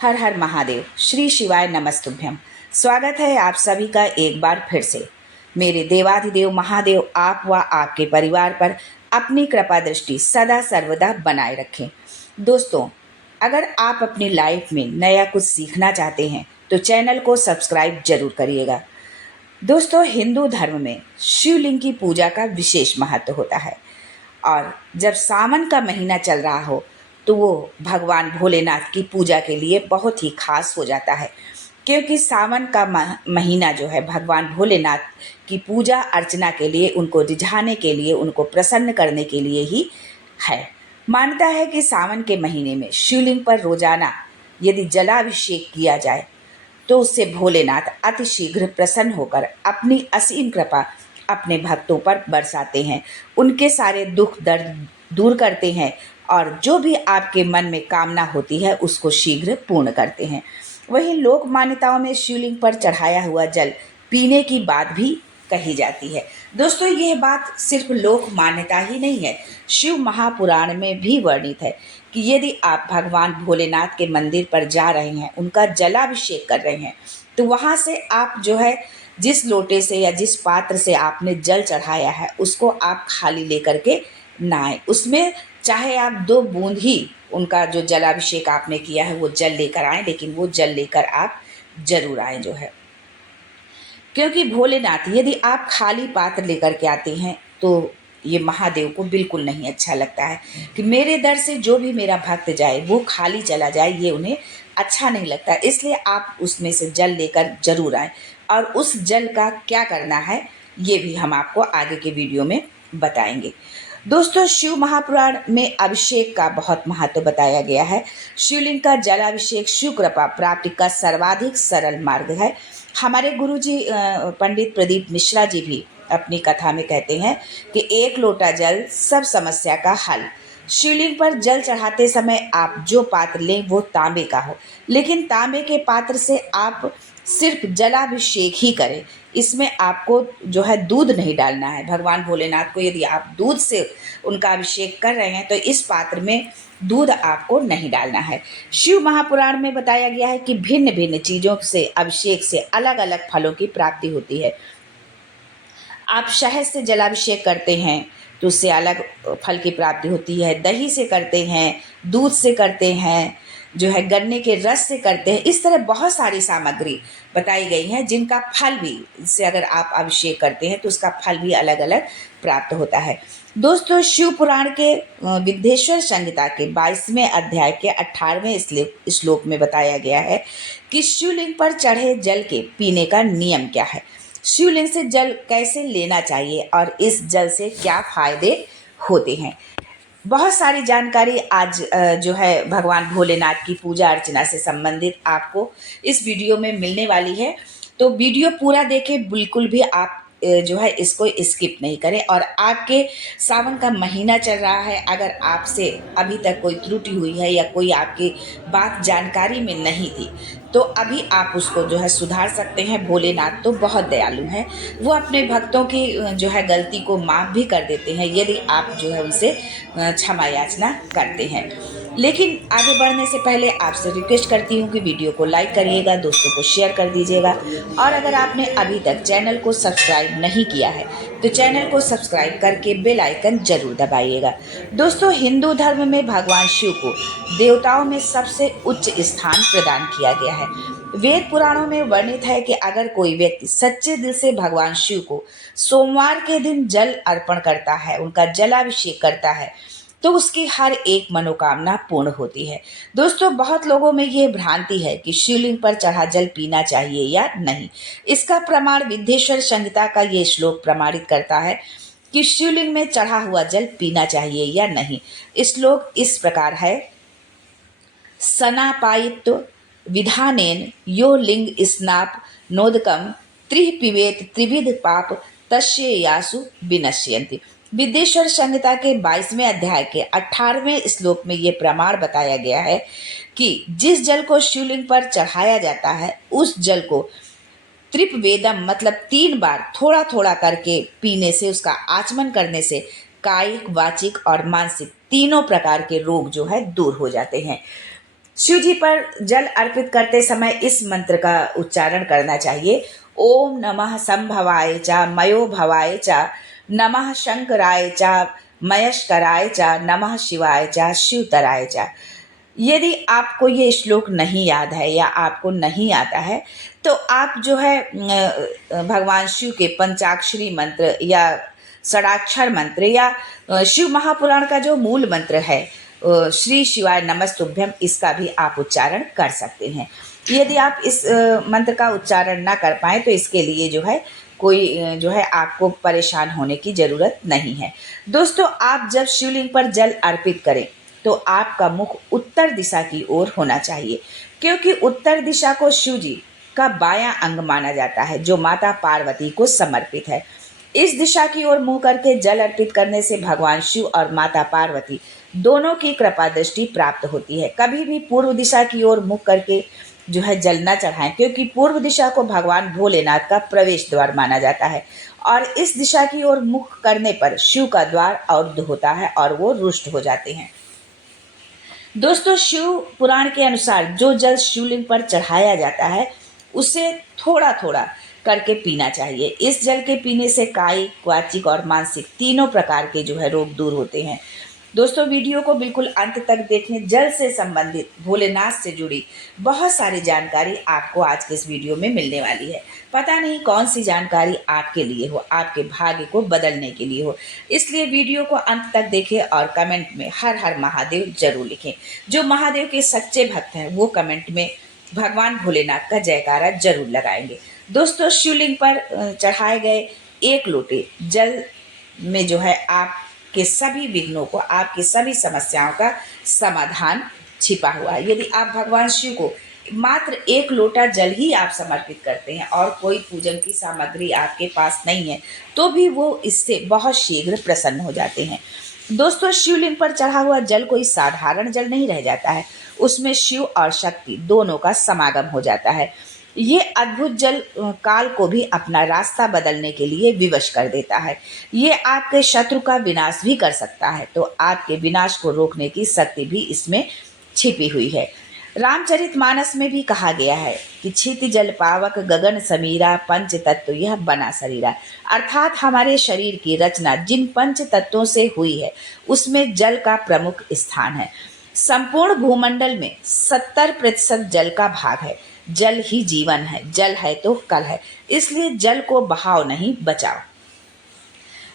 हर हर महादेव। श्री शिवाय नमस्तुभ्यम। स्वागत है आप सभी का एक बार फिर से। मेरे देवाधिदेव महादेव आप व आपके परिवार पर अपनी कृपा दृष्टि सदा सर्वदा बनाए रखें। दोस्तों, अगर आप अपनी लाइफ में नया कुछ सीखना चाहते हैं तो चैनल को सब्सक्राइब जरूर करिएगा। दोस्तों, हिंदू धर्म में शिवलिंग की पूजा का विशेष महत्व होता है और जब सावन का महीना चल रहा हो तो वो भगवान भोलेनाथ की पूजा के लिए बहुत ही खास हो जाता है, क्योंकि सावन का महीना जो है भगवान भोलेनाथ की पूजा अर्चना के लिए, उनको रिझाने के लिए, उनको प्रसन्न करने के लिए ही है। मान्यता है कि सावन के महीने में शिवलिंग पर रोजाना यदि जलाभिषेक किया जाए तो उससे भोलेनाथ अतिशीघ्र प्रसन्न होकर अपनी असीम कृपा अपने भक्तों पर बरसाते हैं, उनके सारे दुख दर्द दूर करते हैं और जो भी आपके मन में कामना होती है उसको शीघ्र पूर्ण करते हैं। वहीं लोक मान्यताओं में शिवलिंग पर चढ़ाया हुआ जल पीने की बात भी कही जाती है। दोस्तों, यह बात सिर्फ लोक मान्यता ही नहीं है, शिव महापुराण में भी वर्णित है कि यदि आप भगवान भोलेनाथ के मंदिर पर जा रहे हैं, उनका जलाभिषेक कर रहे हैं, तो वहाँ से आप जो है जिस लोटे से या जिस पात्र से आपने जल चढ़ाया है उसको आप खाली लेकर के नहाएं। उसमें चाहे आप 2 बूंद ही उनका जो जलाभिषेक आपने किया है वो जल लेकर आए, लेकिन वो जल लेकर आप जरूर आए जो है, क्योंकि भोलेनाथ यदि आप खाली पात्र लेकर के आते हैं तो ये महादेव को बिल्कुल नहीं अच्छा लगता है कि मेरे दर से जो भी मेरा भक्त जाए वो खाली चला जाए, ये उन्हें अच्छा नहीं लगता। इसलिए आप उसमें से जल लेकर जरूर आए और उस जल का क्या करना है ये भी हम आपको आगे के वीडियो में बताएंगे। दोस्तों, शिव महापुराण में अभिषेक का बहुत महत्व बताया गया है। शिवलिंग का जलाभिषेक शिव कृपा प्राप्ति का सर्वाधिक सरल मार्ग है। हमारे गुरुजी पंडित प्रदीप मिश्रा जी भी अपनी कथा में कहते हैं कि 1 लोटा जल सब समस्या का हल। शिवलिंग पर जल चढ़ाते समय आप जो पात्र लें वो तांबे का हो, लेकिन तांबे के पात्र से आप सिर्फ जलाभिषेक ही करें। इसमें आपको जो है दूध नहीं डालना है। भगवान भोलेनाथ को यदि आप दूध से उनका अभिषेक कर रहे हैं तो इस पात्र में दूध आपको नहीं डालना है। शिव महापुराण में बताया गया है कि भिन्न भिन्न चीज़ों से अभिषेक से अलग अलग फलों की प्राप्ति होती है। आप शहद से जलाभिषेक करते हैं तो उससे अलग फल की प्राप्ति होती है, दही से करते हैं, दूध से करते हैं, जो है गन्ने के रस से करते हैं। इस तरह बहुत सारी सामग्री बताई गई हैं जिनका फल भी, इससे अगर आप अभिषेक करते हैं तो उसका फल भी अलग अलग प्राप्त होता है। दोस्तों, शिव पुराण के विद्येश्वर संहिता के 22वें अध्याय के 18वें श्लोक में बताया गया है कि शिवलिंग पर चढ़े जल के पीने का नियम क्या है, शिवलिंग से जल कैसे लेना चाहिए और इस जल से क्या फायदे होते हैं। बहुत सारी जानकारी आज जो है भगवान भोलेनाथ की पूजा अर्चना से संबंधित आपको इस वीडियो में मिलने वाली है। तो वीडियो पूरा देखें, बिल्कुल भी आप जो है इसको स्किप नहीं करें। और आपके सावन का महीना चल रहा है, अगर आपसे अभी तक कोई त्रुटि हुई है या कोई आपकी बात जानकारी में नहीं थी तो अभी आप उसको जो है सुधार सकते हैं। भोलेनाथ तो बहुत दयालु हैं, वो अपने भक्तों की जो है गलती को माफ़ भी कर देते हैं यदि आप जो है उनसे क्षमा याचना करते हैं। लेकिन आगे बढ़ने से पहले आपसे रिक्वेस्ट करती हूँ कि वीडियो को लाइक करिएगा, दोस्तों को शेयर कर दीजिएगा और अगर आपने अभी तक चैनल को सब्सक्राइब नहीं किया है तो चैनल को सब्सक्राइब करके बेल आइकन जरूर दबाइएगा। दोस्तों, हिंदू धर्म में भगवान शिव को देवताओं में सबसे उच्च स्थान प्रदान किया गया है। वेद पुराणों में वर्णित है कि अगर कोई व्यक्ति सच्चे दिल से भगवान शिव को सोमवार के दिन जल अर्पण करता है, उनका जलाभिषेक करता है, तो उसकी हर एक मनोकामना पूर्ण होती है। दोस्तों, बहुत लोगों में ये भ्रांति है कि शिवलिंग पर चढ़ा जल पीना चाहिए या नहीं। इसका प्रमाण विद्येश्वर संहिता का ये श्लोक प्रमाणित करता है कि शिवलिंग में चढ़ा हुआ जल पीना चाहिए या नहीं। श्लोक इस प्रकार है, सनापायित्व विधानेन यो लिंग स्नाप नोदकम त्रिः पिबेत त्रिविध पाप तस्य यासु विनश्यन्ति। विद्येश्वर संहिता के 22वें अध्याय के 18वें श्लोक में ये प्रमाण बताया गया है कि जिस जल को शिवलिंग पर चढ़ाया जाता है उस जल को त्रिपवेदम मतलब 3 बार थोड़ा थोड़ा करके पीने से, उसका आचमन करने से कायिक, वाचिक और मानसिक तीनों प्रकार के रोग जो है दूर हो जाते हैं। शिव जी पर जल अर्पित करते समय इस मंत्र का उच्चारण करना चाहिए। ओम नमः संभवाय च मयो भवाय च, नमः शंकराय च मयस्कराय च, नमः शिवाय च शिवतराय च। यदि आपको ये श्लोक नहीं याद है या आपको नहीं आता है तो आप जो है भगवान शिव के पंचाक्षरी मंत्र या षडाक्षर मंत्र या शिव महापुराण का जो मूल मंत्र है श्री शिवाय नमस्तुभ्यम, इसका भी आप उच्चारण कर सकते हैं। यदि आप इस मंत्र का उच्चारण ना कर पाए तो इसके लिए जो है कोई जो है आपको परेशान होने की ज़रूरत नहीं है। दोस्तों, आप जब शिवलिंग पर जल अर्पित करें तो आपका मुख उत्तर दिशा की ओर होना चाहिए, क्योंकि उत्तर दिशा को शिव जी का बायां अंग माना जाता है जो माता पार्वती को समर्पित है। इस दिशा की ओर मुंह करके जल अर्पित करने से भगवान शिव और माता पार्वती दोनों की कृपा दृष्टि प्राप्त होती है। कभी भी पूर्व दिशा की ओर मुख करके जो है जल न चढ़ाएं, क्योंकि पूर्व दिशा को भगवान भोलेनाथ का प्रवेश द्वार माना जाता है और इस दिशा की ओर मुख करने पर शिव का द्वार अवरुद्ध होता है और वो रुष्ट हो जाते हैं। दोस्तों, शिव पुराण के अनुसार जो जल शिवलिंग पर चढ़ाया जाता है उसे थोड़ा थोड़ा करके पीना चाहिए। इस जल के पीने से कायिक, वाचिक और मानसिक तीनों प्रकार के जो है रोग दूर होते हैं। दोस्तों, वीडियो को बिल्कुल अंत तक देखें। जल से संबंधित, भोलेनाथ से जुड़ी बहुत सारी जानकारी आपको आज के इस वीडियो में मिलने वाली है। पता नहीं कौन सी जानकारी आपके लिए हो, आपके भाग्य को बदलने के लिए हो, इसलिए वीडियो को अंत तक देखें और कमेंट में हर हर महादेव जरूर लिखें। जो महादेव के सच्चे भक्त हैं वो कमेंट में भगवान भोलेनाथ का जयकारा जरूर लगाएंगे। दोस्तों, शिवलिंग पर चढ़ाए गए एक लोटे जल में जो है आपके सभी विघ्नों को, आपकी सभी समस्याओं का समाधान छिपा हुआ है। यदि आप भगवान शिव को मात्र एक लोटा जल ही आप समर्पित करते हैं और कोई पूजन की सामग्री आपके पास नहीं है तो भी वो इससे बहुत शीघ्र प्रसन्न हो जाते हैं। दोस्तों, शिवलिंग पर चढ़ा हुआ जल कोई साधारण जल नहीं रह जाता है, उसमें शिव और शक्ति दोनों का समागम हो जाता है। ये अद्भुत जल काल को भी अपना रास्ता बदलने के लिए विवश कर देता है। ये आपके शत्रु का विनाश भी कर सकता है, तो आपके विनाश को रोकने की शक्ति भी इसमें छिपी हुई है। रामचरितमानस में भी कहा गया है कि क्षिति जल पावक गगन समीरा, पंच तत्व यह बना शरीरा। अर्थात हमारे शरीर की रचना जिन पंच तत्वों से हुई है उसमें जल का प्रमुख स्थान है। संपूर्ण भूमंडल में 70% जल का भाग है। जल ही जीवन है, जल है तो कल है, इसलिए जल को बहाओ नहीं, बचाओ।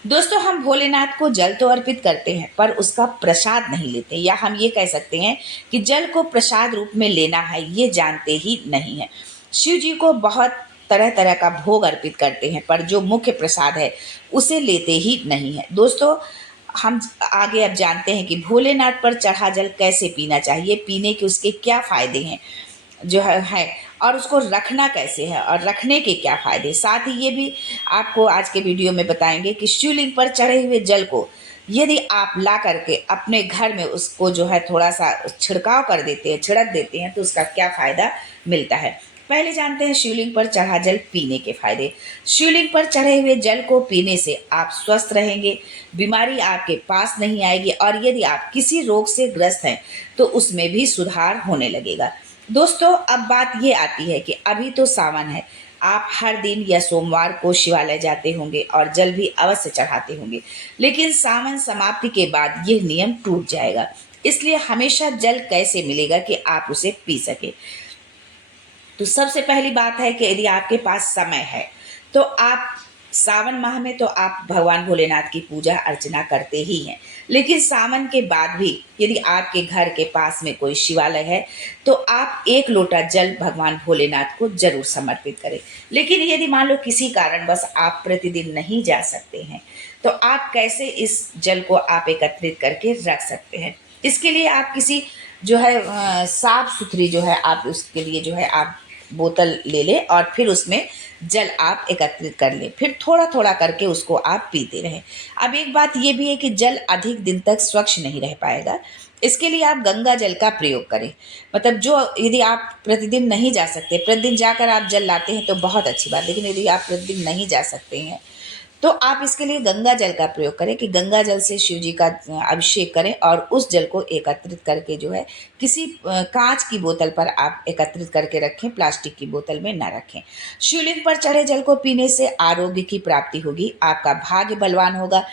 दोस्तों, हम भोलेनाथ को जल तो अर्पित करते हैं पर उसका प्रसाद नहीं लेते, या हम ये कह सकते हैं कि जल को प्रसाद रूप में लेना है ये जानते ही नहीं है। शिव जी को बहुत तरह तरह का भोग अर्पित करते हैं पर जो मुख्य प्रसाद है उसे लेते ही नहीं है। दोस्तों, हम आगे अब जानते हैं कि भोलेनाथ पर चढ़ा जल कैसे पीना चाहिए, पीने के उसके क्या फायदे हैं जो है और उसको रखना कैसे है और रखने के क्या फ़ायदे। साथ ही ये भी आपको आज के वीडियो में बताएंगे कि शिवलिंग पर चढ़े हुए जल को यदि आप ला करके अपने घर में उसको जो है थोड़ा सा छिड़काव कर देते हैं, छिड़क देते हैं, तो उसका क्या फ़ायदा मिलता है। पहले जानते हैं शिवलिंग पर चढ़ा जल पीने के फायदे। शिवलिंग पर चढ़े हुए जल को पीने से आप स्वस्थ रहेंगे, बीमारी आपके पास नहीं आएगी और यदि आप किसी रोग से ग्रस्त हैं तो उसमें भी सुधार होने लगेगा। दोस्तों, अब बात ये आती है कि अभी तो सावन है, आप हर दिन या सोमवार को शिवालय जाते होंगे और जल भी अवश्य चढ़ाते होंगे, लेकिन सावन समाप्ति के बाद यह नियम टूट जाएगा। इसलिए हमेशा जल कैसे मिलेगा कि आप उसे पी सके। तो सबसे पहली बात है कि यदि आपके पास समय है तो आप सावन माह में तो आप भगवान भोलेनाथ की पूजा अर्चना करते ही हैं, लेकिन सावन के बाद भी यदि आपके घर के पास में कोई शिवालय है तो आप एक लोटा जल भगवान भोलेनाथ को जरूर समर्पित करें। लेकिन यदि मान लो किसी कारणवश आप प्रतिदिन नहीं जा सकते हैं तो आप कैसे इस जल को आप एकत्रित करके रख सकते हैं। इसके लिए आप किसी जो है साफ सुथरी जो है आप उसके लिए जो है आप बोतल ले लें और फिर उसमें जल आप एकत्रित कर लें, फिर थोड़ा थोड़ा करके उसको आप पीते रहें। अब एक बात ये भी है कि जल अधिक दिन तक स्वच्छ नहीं रह पाएगा, इसके लिए आप गंगा जल का प्रयोग करें। मतलब जो यदि आप प्रतिदिन नहीं जा सकते, प्रतिदिन जाकर आप जल लाते हैं तो बहुत अच्छी बात, लेकिन यदि आप प्रतिदिन नहीं जा सकते हैं तो आप इसके लिए गंगा जल का प्रयोग करें कि गंगा जल से शिव जी का अभिषेक करें और उस जल को एकत्रित करके जो है किसी कांच की बोतल पर आप एकत्रित करके रखें, प्लास्टिक की बोतल में ना रखें। शिवलिंग पर चढ़े जल को पीने से आरोग्य की प्राप्ति होगी, आपका भाग्य बलवान होगा,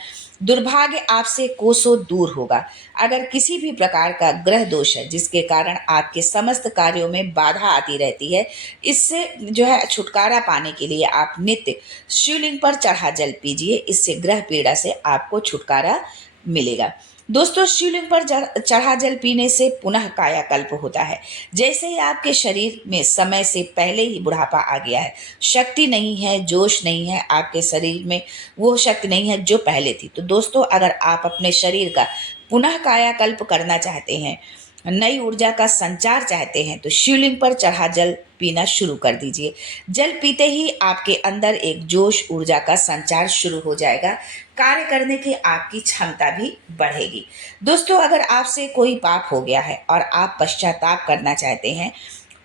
दुर्भाग्य आपसे कोसों दूर होगा। अगर किसी भी प्रकार का ग्रह दोष है जिसके कारण आपके समस्त कार्यों में बाधा आती रहती है, इससे जो है छुटकारा पाने के लिए आप नित्य शिवलिंग पर चढ़ा जल पीजिए। इससे ग्रह पीड़ा से आपको छुटकारा मिलेगा। दोस्तों, शिवलिंग पर चढ़ा जल पीने से पुनः कायाकल्प होता है। जैसे ही आपके शरीर में समय से पहले ही बुढ़ापा आ गया है, शक्ति नहीं है, जोश नहीं है, आपके शरीर में वो शक्ति नहीं है जो पहले थी। तो दोस्तों, अगर आप अपने शरीर का पुनः कायाकल्प करना चाहते हैं, नई ऊर्जा का संचार चाहते हैं, तो शिवलिंग पर चढ़ा जल पीना शुरू कर दीजिए। जल पीते ही आपके अंदर एक जोश, ऊर्जा का संचार शुरू हो जाएगा। कार्य करने की आपकी क्षमता भी बढ़ेगी। दोस्तों, अगर आपसे कोई पाप हो गया है और आप पश्चाताप करना चाहते हैं,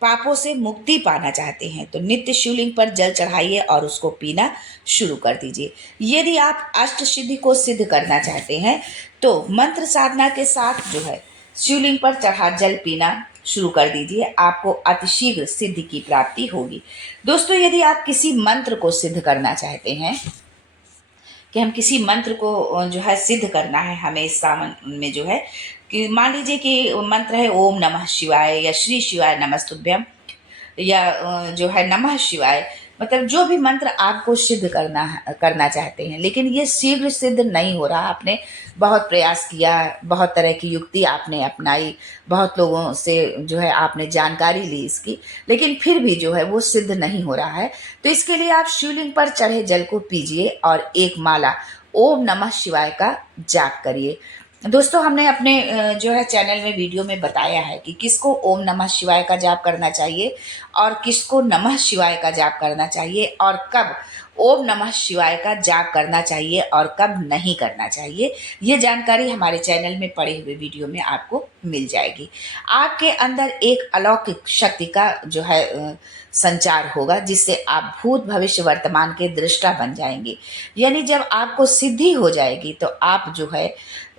पापों से मुक्ति पाना चाहते हैं, तो नित्य शिवलिंग पर जल चढ़ाइए और उसको पीना शुरू कर दीजिए। यदि आप अष्ट सिद्धि को सिद्ध करना चाहते हैं, तो मंत्र साधना के साथ जो है शिवलिंग पर चढ़ा जल पीना शुरू कर दीजिए। आपको अतिशीघ्र सिद्धि की प्राप्ति होगी। दोस्तों, यदि आप किसी मंत्र को सिद्ध करना चाहते हैं कि हम किसी मंत्र को जो है सिद्ध करना है, हमें इस सावन में जो है कि मान लीजिए कि मंत्र है ओम नमः शिवाय या श्री शिवाय नमस्तुभ्यम या जो है नमः शिवाय, मतलब जो भी मंत्र आपको सिद्ध करना चाहते हैं, लेकिन ये शीघ्र सिद्ध नहीं हो रहा। आपने बहुत प्रयास किया, बहुत तरह की युक्ति आपने अपनाई, बहुत लोगों से जो है आपने जानकारी ली इसकी, लेकिन फिर भी जो है वो सिद्ध नहीं हो रहा है। तो इसके लिए आप शिवलिंग पर चढ़े जल को पीजिए और एक माला ओम नमः शिवाय का जाप करिए। दोस्तों, हमने अपने जो है चैनल में वीडियो में बताया है कि किसको ओम नमः शिवाय का जाप करना चाहिए और किसको नमः शिवाय का जाप करना चाहिए और कब ओम नमः शिवाय का जाप करना चाहिए और कब नहीं करना चाहिए। ये जानकारी हमारे चैनल में पड़े हुए वीडियो में आपको मिल जाएगी। आपके अंदर एक अलौकिक शक्ति का जो है संचार होगा, जिससे आप भूत भविष्य वर्तमान के दृष्टा बन जाएंगे। यानी जब आपको सिद्धि हो जाएगी तो आप जो है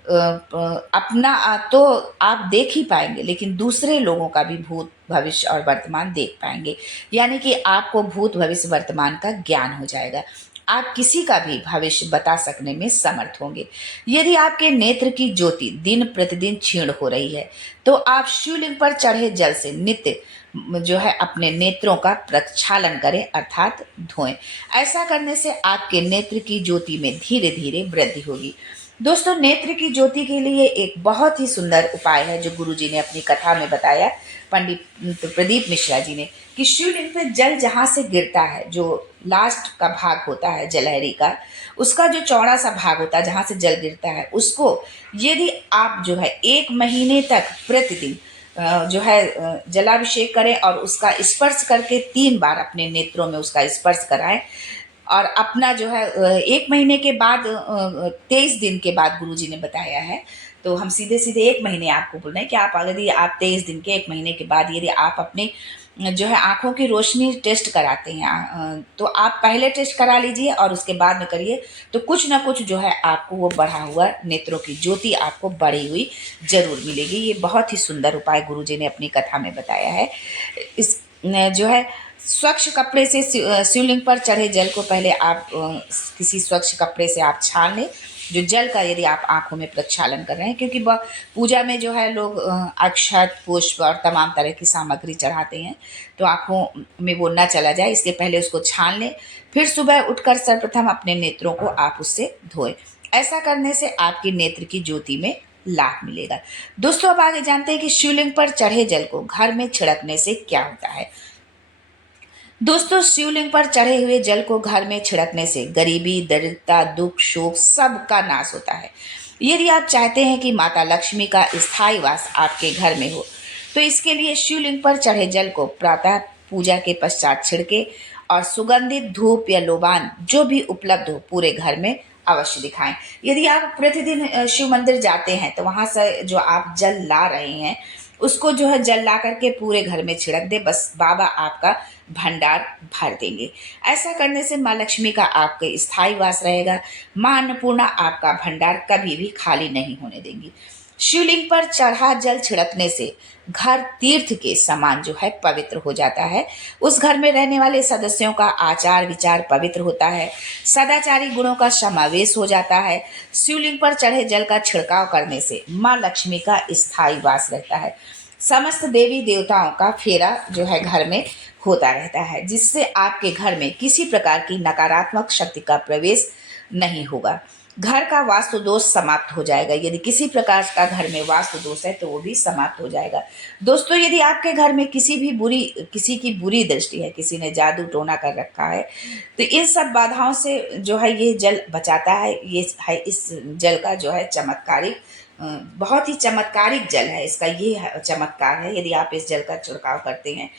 अपना तो आप देख ही पाएंगे, लेकिन दूसरे लोगों का भी भूत भविष्य और वर्तमान देख पाएंगे। यानी कि आपको भूत भविष्य वर्तमान का ज्ञान हो जाएगा। आप किसी का भी भविष्य बता सकने में समर्थ होंगे। यदि आपके नेत्र की ज्योति दिन प्रतिदिन क्षीण हो रही है, तो आप शिवलिंग पर चढ़े जल से नित्य जो है अपने नेत्रों का प्रक्षालन करें, अर्थात धोएं। ऐसा करने से आपके नेत्र की ज्योति में धीरे धीरे वृद्धि होगी। दोस्तों, नेत्र की ज्योति के लिए एक बहुत ही सुंदर उपाय है जो गुरुजी ने अपनी कथा में बताया, पंडित प्रदीप मिश्रा जी ने, कि शिवलिंग पे जल जहाँ से गिरता है, जो लास्ट का भाग होता है जलहरी का, उसका जो चौड़ा सा भाग होता है जहाँ से जल गिरता है, उसको यदि आप जो है 1 महीने तक प्रतिदिन जो है जलाभिषेक करें और उसका स्पर्श करके 3 बार अपने नेत्रों में उसका स्पर्श कराएं और अपना जो है 1 महीने के बाद 23 दिन के बाद गुरुजी ने बताया है। तो हम सीधे सीधे 1 महीने आपको बोल रहे हैं कि आप यदि आप 23 दिन के 1 महीने के बाद यदि आप अपने जो है आँखों की रोशनी टेस्ट कराते हैं, तो आप पहले टेस्ट करा लीजिए और उसके बाद में करिए, तो कुछ ना कुछ जो है आपको वो बढ़ा हुआ नेत्रों की ज्योति आपको बढ़ी हुई जरूर मिलेगी। ये बहुत ही सुंदर उपाय गुरुजी ने अपनी कथा में बताया है। इस जो है स्वच्छ कपड़े से शिवलिंग पर चढ़े जल को पहले आप किसी स्वच्छ कपड़े से आप छान लें, जो जल का यदि आप आंखों में प्रक्षालन कर रहे हैं, क्योंकि पूजा में जो है लोग अक्षत, पुष्प और तमाम तरह की सामग्री चढ़ाते हैं, तो आंखों में वो ना चला जाए, इसलिए पहले उसको छान लें। फिर सुबह उठकर सर्वप्रथम अपने नेत्रों को आप उससे धोएं। ऐसा करने से आपकी नेत्र की ज्योति में लाभ मिलेगा। दोस्तों, अब आगे जानते हैं कि शिवलिंग पर चढ़े जल को घर में छिड़कने से क्या होता है। दोस्तों, शिवलिंग पर चढ़े हुए जल को घर में छिड़कने से गरीबी, दरिद्रता, दुख, शोक सब का नाश होता है। यदि आप चाहते हैं कि माता लक्ष्मी का स्थायी वास आपके घर में हो, तो इसके लिए शिवलिंग पर चढ़े जल को प्रातः पूजा के पश्चात छिड़के और सुगंधित धूप या लोबान जो भी उपलब्ध हो पूरे घर में अवश्य दिखाएं। यदि आप प्रतिदिन शिव मंदिर जाते हैं, तो वहां से जो आप जल ला रहे हैं उसको जो है जल ला करके पूरे घर में छिड़क दे, बस बाबा आपका भंडार भर देंगे। ऐसा करने से माँ लक्ष्मी का आपके स्थायी वास रहेगा। माँ अन्नपूर्णा आपका भंडार कभी भी खाली नहीं होने देंगी। शिवलिंग पर चढ़ा जल छिड़कने से घर तीर्थ के समान जो है पवित्र हो जाता है। उस घर में रहने वाले सदस्यों का आचार विचार पवित्र होता है। सदाचारी गुणों का समावेश हो जाता है। शिवलिंग पर चढ़े जल का छिड़काव करने से माँ लक्ष्मी का स्थायी वास रहता है। समस्त देवी देवताओं का फेरा जो है घर में होता रहता है, जिससे आपके घर में किसी प्रकार की नकारात्मक शक्ति का प्रवेश नहीं होगा। घर का वास्तु दोष समाप्त हो जाएगा। यदि किसी प्रकार का घर में वास्तु दोष है तो वो भी समाप्त हो जाएगा। दोस्तों, यदि आपके घर में किसी की बुरी दृष्टि है, किसी ने जादू टोना कर रखा है, तो इन सब बाधाओं से जो है ये जल बचाता है। ये है इस जल का जो है चमत्कारिक, बहुत ही चमत्कारिक जल है। इसका ये चमत्कार है यदि आप इस जल का छिड़काव करते हैं।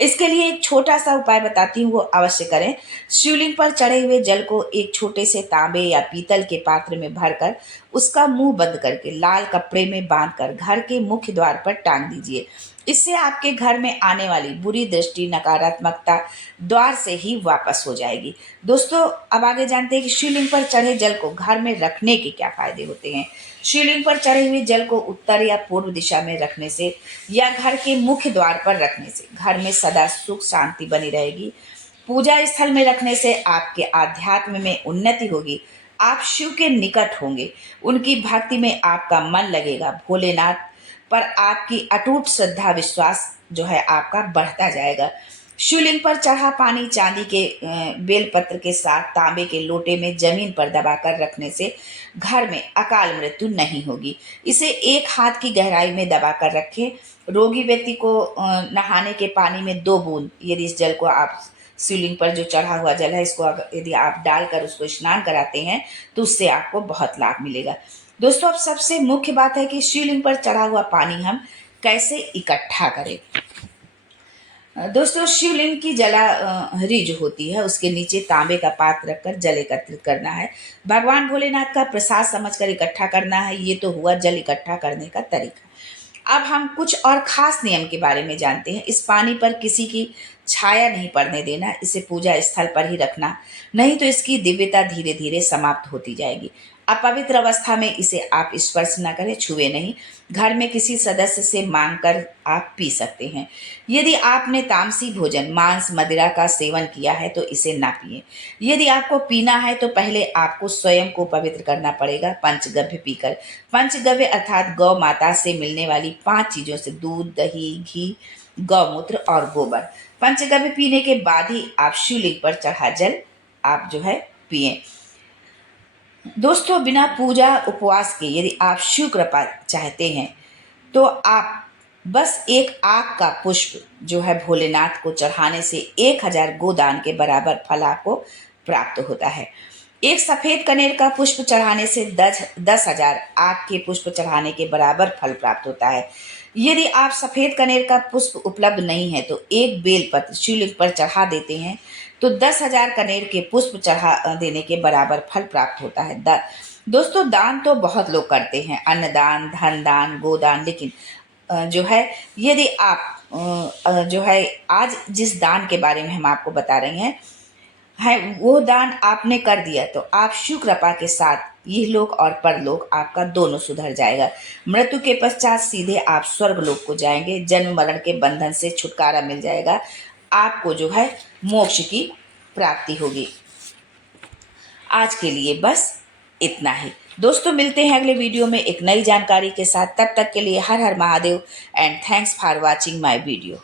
इसके लिए एक छोटा सा उपाय बताती हूँ, वो अवश्य करें। शिवलिंग पर चढ़े हुए जल को एक छोटे से तांबे या पीतल के पात्र में भरकर उसका मुंह बंद करके लाल कपड़े में बांधकर घर के मुख्य द्वार पर टांग दीजिए। इससे आपके घर में आने वाली बुरी दृष्टि, नकारात्मकता द्वार से ही वापस हो जाएगी। दोस्तों, अब आगे जानते हैं कि शिवलिंग पर चढ़े जल को घर में रखने के क्या फायदे होते हैं। शिवलिंग पर चढ़े हुए जल को उत्तर या पूर्व दिशा में रखने से या घर के मुख्य द्वार पर रखने से घर में सदा सुख शांति बनी रहेगी। पूजा स्थल में रखने से आपके आध्यात्म में उन्नति होगी। आप शिव के निकट होंगे, उनकी भक्ति में आपका मन लगेगा। भोलेनाथ पर आपकी अटूट श्रद्धा विश्वास जो है आपका बढ़ता जाएगा। शिवलिंग पर चढ़ा पानी चांदी के बेलपत्र के साथ तांबे के लोटे में जमीन पर दबाकर रखने से घर में अकाल मृत्यु नहीं होगी। इसे एक हाथ की गहराई में दबाकर रखें। रोगी व्यक्ति को नहाने के पानी में 2 बूंद यदि इस जल को आप शिवलिंग पर जो चढ़ा हुआ जल है इसको यदि आप डालकर उसको स्नान कराते हैं तो उससे आपको बहुत लाभ मिलेगा। दोस्तों, अब सबसे मुख्य बात है कि शिवलिंग पर चढ़ा हुआ पानी हम कैसे इकट्ठा करें। दोस्तों, शिवलिंग की जलाहरी जो होती है उसके नीचे तांबे का पात्र रखकर जल एकत्रित करना है। भगवान भोलेनाथ का प्रसाद समझकर इकट्ठा करना है। ये तो हुआ जल इकट्ठा करने का तरीका। अब हम कुछ और खास नियम के बारे में जानते हैं। इस पानी पर किसी की छाया नहीं पड़ने देना, इसे पूजा स्थल पर ही रखना, नहीं तो इसकी दिव्यता धीरे धीरे समाप्त होती जाएगी। अपवित्र अवस्था में इसे आप स्पर्श न करें, छुए नहीं। घर में किसी सदस्य से मांग कर आप पी सकते हैं। यदि आपने तामसी भोजन, मांस, मदिरा का सेवन किया है तो इसे ना पिए। यदि आपको पीना है तो पहले आपको स्वयं को पवित्र करना पड़ेगा पंचगव्य पीकर। पंचगव्य अर्थात गौ माता से मिलने वाली 5 चीजों से, दूध, दही, घी, गौमूत्र और गोबर। पंचगव्य पीने के बाद ही आप शिवलिंग पर चढ़ा जल आप जो है पिए। दोस्तों, बिना पूजा उपवास के यदि आप शिव कृपा चाहते हैं तो आप बस एक आक का पुष्प जो है भोलेनाथ को चढ़ाने से 1000 गोदान के बराबर फल आपको प्राप्त होता है। एक सफेद कनेर का पुष्प चढ़ाने से 10,000 आक के पुष्प चढ़ाने के बराबर फल प्राप्त होता है। यदि आप सफेद कनेर का पुष्प उपलब्ध नहीं है तो एक बेलपत्र शिवलिंग पर चढ़ा देते हैं तो 10,000 कनेर के पुष्प चढ़ा देने के बराबर फल प्राप्त होता है। दोस्तों, दान तो बहुत लोग करते हैं, अन्नदान, धन दान, गोदान, लेकिन जो है यदि आप जो है आज जिस दान के बारे में हम आपको बता रहे हैं वो दान आपने कर दिया तो आप शिव कृपा के साथ यह लोक और परलोक आपका दोनों सुधर जाएगा। मृत्यु के पश्चात सीधे आप स्वर्ग लोक को जाएंगे। जन्म मरण के बंधन से छुटकारा मिल जाएगा। आपको जो है मोक्ष की प्राप्ति होगी। आज के लिए बस इतना ही। दोस्तों, मिलते हैं अगले वीडियो में एक नई जानकारी के साथ। तब तक के लिए हर हर Mahadev and thanks for watching my video.